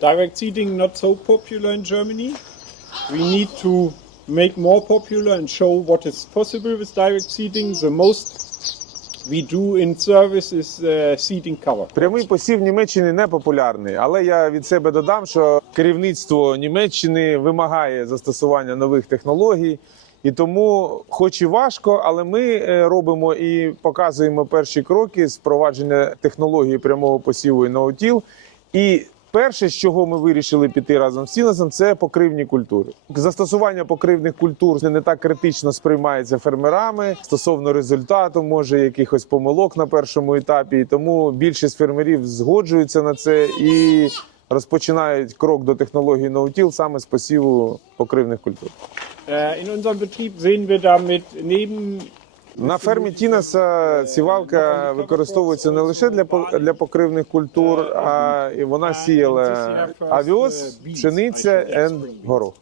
Direct seeding not so popular in Germany. We need to make more popular and show what is possible with direct seeding. The most we do in service is uh, seeding cover. Прямий посів в Німеччині не популярний, але я від себе додам, що керівництво Німеччини вимагає застосування нових технологій. І тому, хоч і важко, але ми е, робимо і показуємо перші кроки з впровадження технології прямого посіву і ноутіл. І перше, з чого ми вирішили піти разом з Сінасом, це покривні культури. Застосування покривних культур не так критично сприймається фермерами стосовно результату, може якихось помилок на першому етапі. І тому більшість фермерів згоджуються на це і розпочинають крок до технології ноутіл саме з посіву покривних культур. Äh, in unserem Betrieb sehen wir damit neben На фермі Тінаса сівалка використовується не лише для для покривних культур, а і вона сіяла авіоз, пшениця і горох.